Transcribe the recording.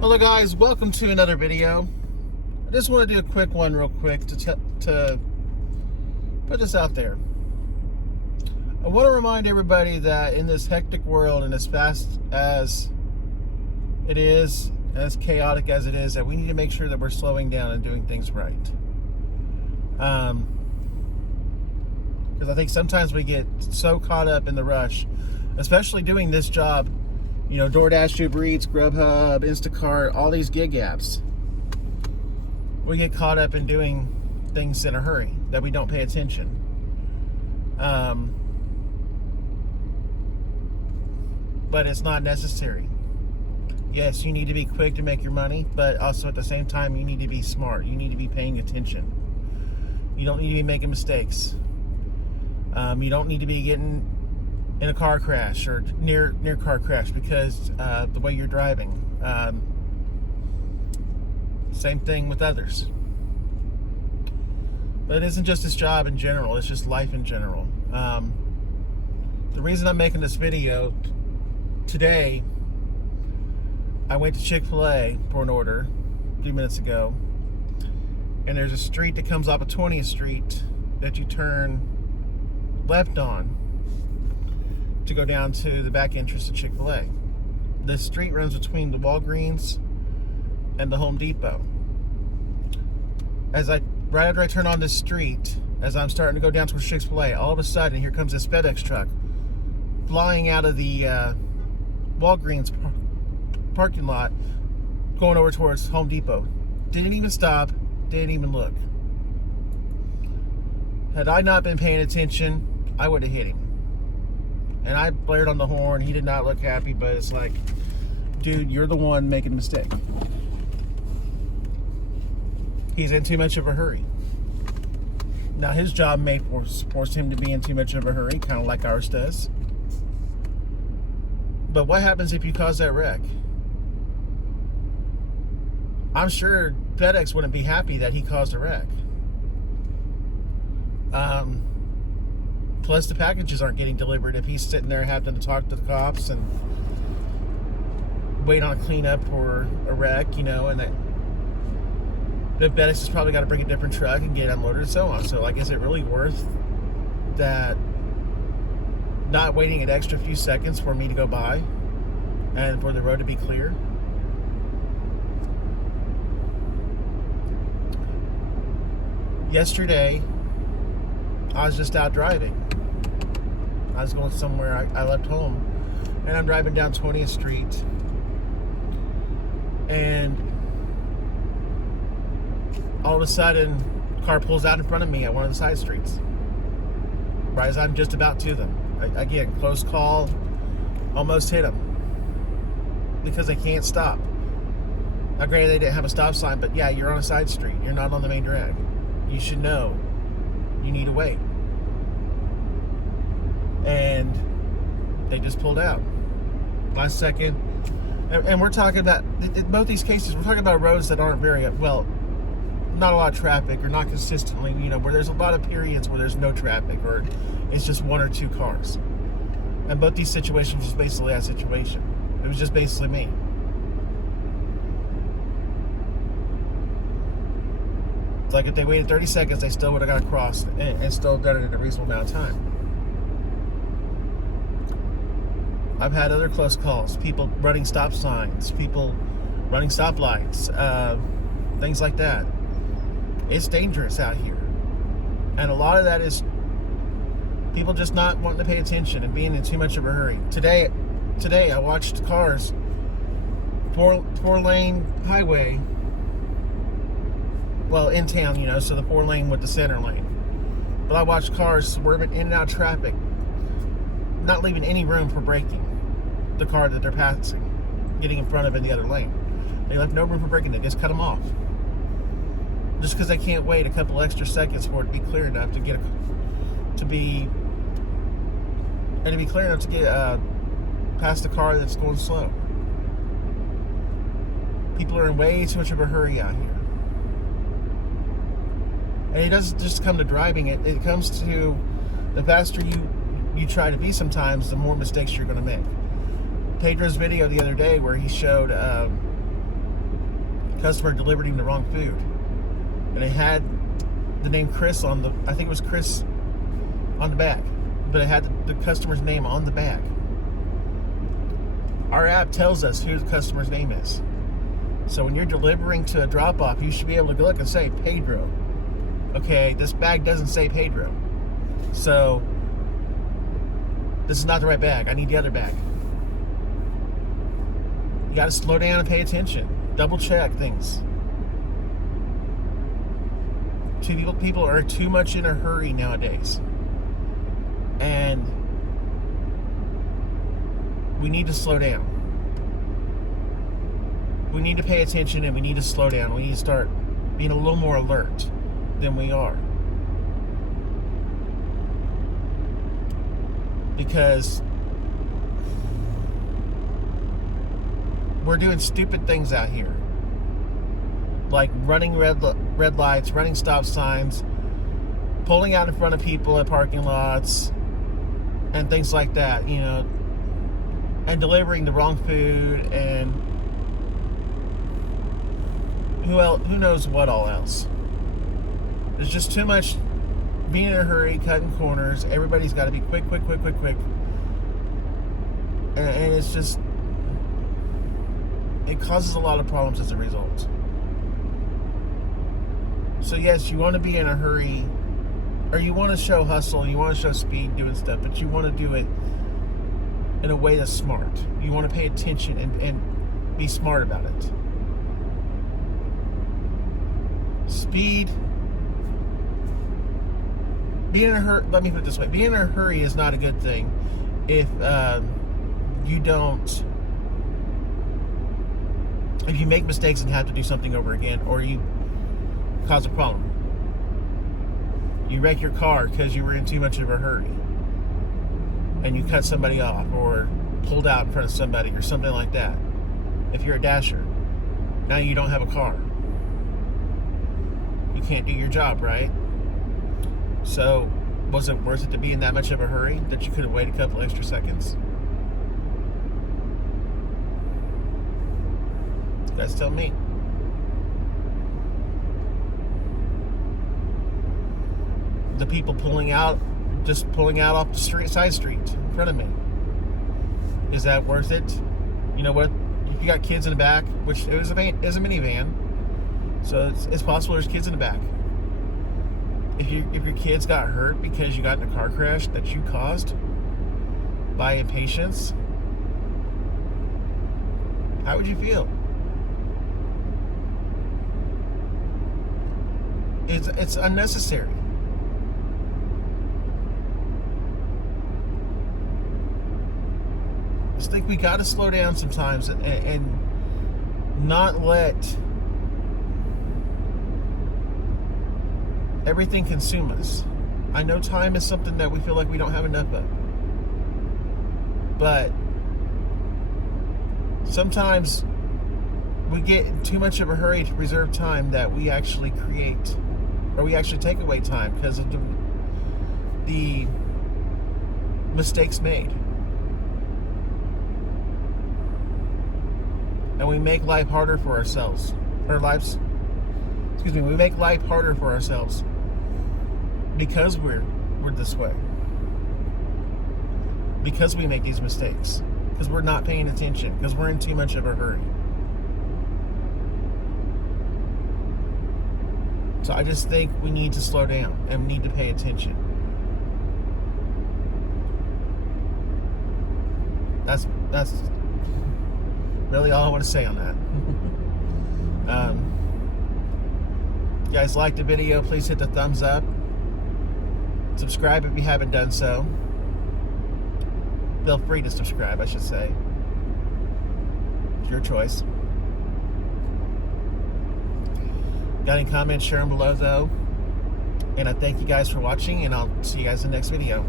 Hello guys, welcome to another video. I just want to do a quick one real quick to put this out there. I want to remind everybody that in this hectic world and as fast as it is, as chaotic as it is, that we need to make sure that we're slowing down and doing things right. Because I think sometimes we get so caught up in the rush, especially doing this job. You know, DoorDash, Uber Eats, Grubhub, Instacart, all these gig apps. We get caught up in doing things in a hurry that we don't pay attention. But it's not necessary. Yes, you need to be quick to make your money, but also at the same time, you need to be smart. You need to be paying attention. You don't need to be making mistakes. You don't need to be getting in a car crash or near car crash because the way you're driving. Same thing with others. But it isn't just this job in general, it's just life in general. The reason I'm making this video today, I went to Chick-fil-A for an order a few minutes ago, and there's a street that comes off of 20th Street that you turn left on to go down to the back entrance of Chick-fil-A. This street runs between the Walgreens and the Home Depot. Right after I turn on this street, as I'm starting to go down towards Chick-fil-A, all of a sudden here comes this FedEx truck flying out of the Walgreens parking lot, going over towards Home Depot. Didn't even stop, didn't even look. Had I not been paying attention, I would have hit him. And I blared on the horn. He did not look happy, but it's like, dude, you're the one making a mistake. He's in too much of a hurry. Now, his job may force him to be in too much of a hurry, kind of like ours does. But what happens if you cause that wreck? I'm sure FedEx wouldn't be happy that he caused a wreck. Plus, the packages aren't getting delivered if he's sitting there having to talk to the cops and wait on a cleanup or a wreck, you know, and the FedEx has probably got to bring a different truck and get unloaded and so on. So, like, is it really worth that? Not waiting an extra few seconds for me to go by and for the road to be clear? Yesterday, I was just out driving. I was going somewhere. I left home, and I'm driving down 20th Street, and all of a sudden, a car pulls out in front of me at one of the side streets. Right as I'm just about to them. Again, close call, almost hit them because they can't stop. Now, granted, they didn't have a stop sign, but yeah, you're on a side street. You're not on the main drag. You should know you need to wait. And they just pulled out last second. And we're talking about, in both these cases, we're talking about roads that aren't very, well, not a lot of traffic or not consistently, you know, where there's a lot of periods where there's no traffic or it's just one or two cars. And both these situations was basically that situation. It was just basically me. It's like if they waited 30 seconds, they still would have got across and still done it in a reasonable amount of time. I've had other close calls, people running stop signs, people running stoplights, things like that. It's dangerous out here. And a lot of that is people just not wanting to pay attention and being in too much of a hurry. Today I watched cars, four-lane highway, well, in town, you know, so the 4-lane with the center lane. But I watched cars swerving in and out of traffic, not leaving any room for braking the car that they're passing, getting in front of in the other lane. They left no room for braking. They just cut them off. Just because they can't wait a couple extra seconds for it to be clear enough to get past the car that's going slow. People are in way too much of a hurry out here. And it doesn't just come to driving. It comes to the faster you try to be sometimes, the more mistakes you're going to make. Pedro's video the other day where he showed customer delivered him the wrong food, and it had the name Chris on the, I think it was Chris on the bag, but it had the customer's name on the bag. Our app tells us who the customer's name is. So when you're delivering to a drop-off, you should be able to look and say Pedro. Okay, this bag doesn't say Pedro, so this is not the right bag. I need the other bag. You got to slow down and pay attention. Double check things. People are too much in a hurry nowadays, and we need to slow down. We need to pay attention, and we need to slow down. We need to start being a little more alert than we are, because we're doing stupid things out here, like running red lights, running stop signs, pulling out in front of people at parking lots, and things like that, you know, and delivering the wrong food, and who knows what all else. There's just too much being in a hurry, cutting corners. Everybody's got to be quick. And it's just, it causes a lot of problems as a result. So yes, you want to be in a hurry, or you want to show hustle, you want to show speed doing stuff, but you want to do it in a way that's smart. You want to pay attention and be smart about it. Speed, being in a hurry, let me put it this way, being in a hurry is not a good thing if you make mistakes and have to do something over again, or you cause a problem. You wreck your car because you were in too much of a hurry and you cut somebody off or pulled out in front of somebody or something like that. If you're a dasher, now you don't have a car. You can't do your job, right? So was it worth it to be in that much of a hurry that you could have waited a couple extra seconds? You guys tell me. The people just pulling out off the side street in front of me. Is that worth it? You know what? If you got kids in the back, which it was a minivan, so it's possible there's kids in the back. If your kids got hurt because you got in a car crash that you caused by impatience, how would you feel? It's unnecessary. I just think we got to slow down sometimes and not let everything consume us. I know time is something that we feel like we don't have enough of, but sometimes we get in too much of a hurry to preserve time that we actually create, or we actually take away time because of the mistakes made. And we make life harder for ourselves. We make life harder for ourselves because we're this way. Because we make these mistakes. Because we're not paying attention. Because we're in too much of a hurry. So I just think we need to slow down and we need to pay attention. That's really all I want to say on that. If you guys liked the video, please hit the thumbs up. Subscribe if you haven't done so. Feel free to subscribe, I should say. It's your choice. Got any comments, share them below though. And I thank you guys for watching, and I'll see you guys in the next video.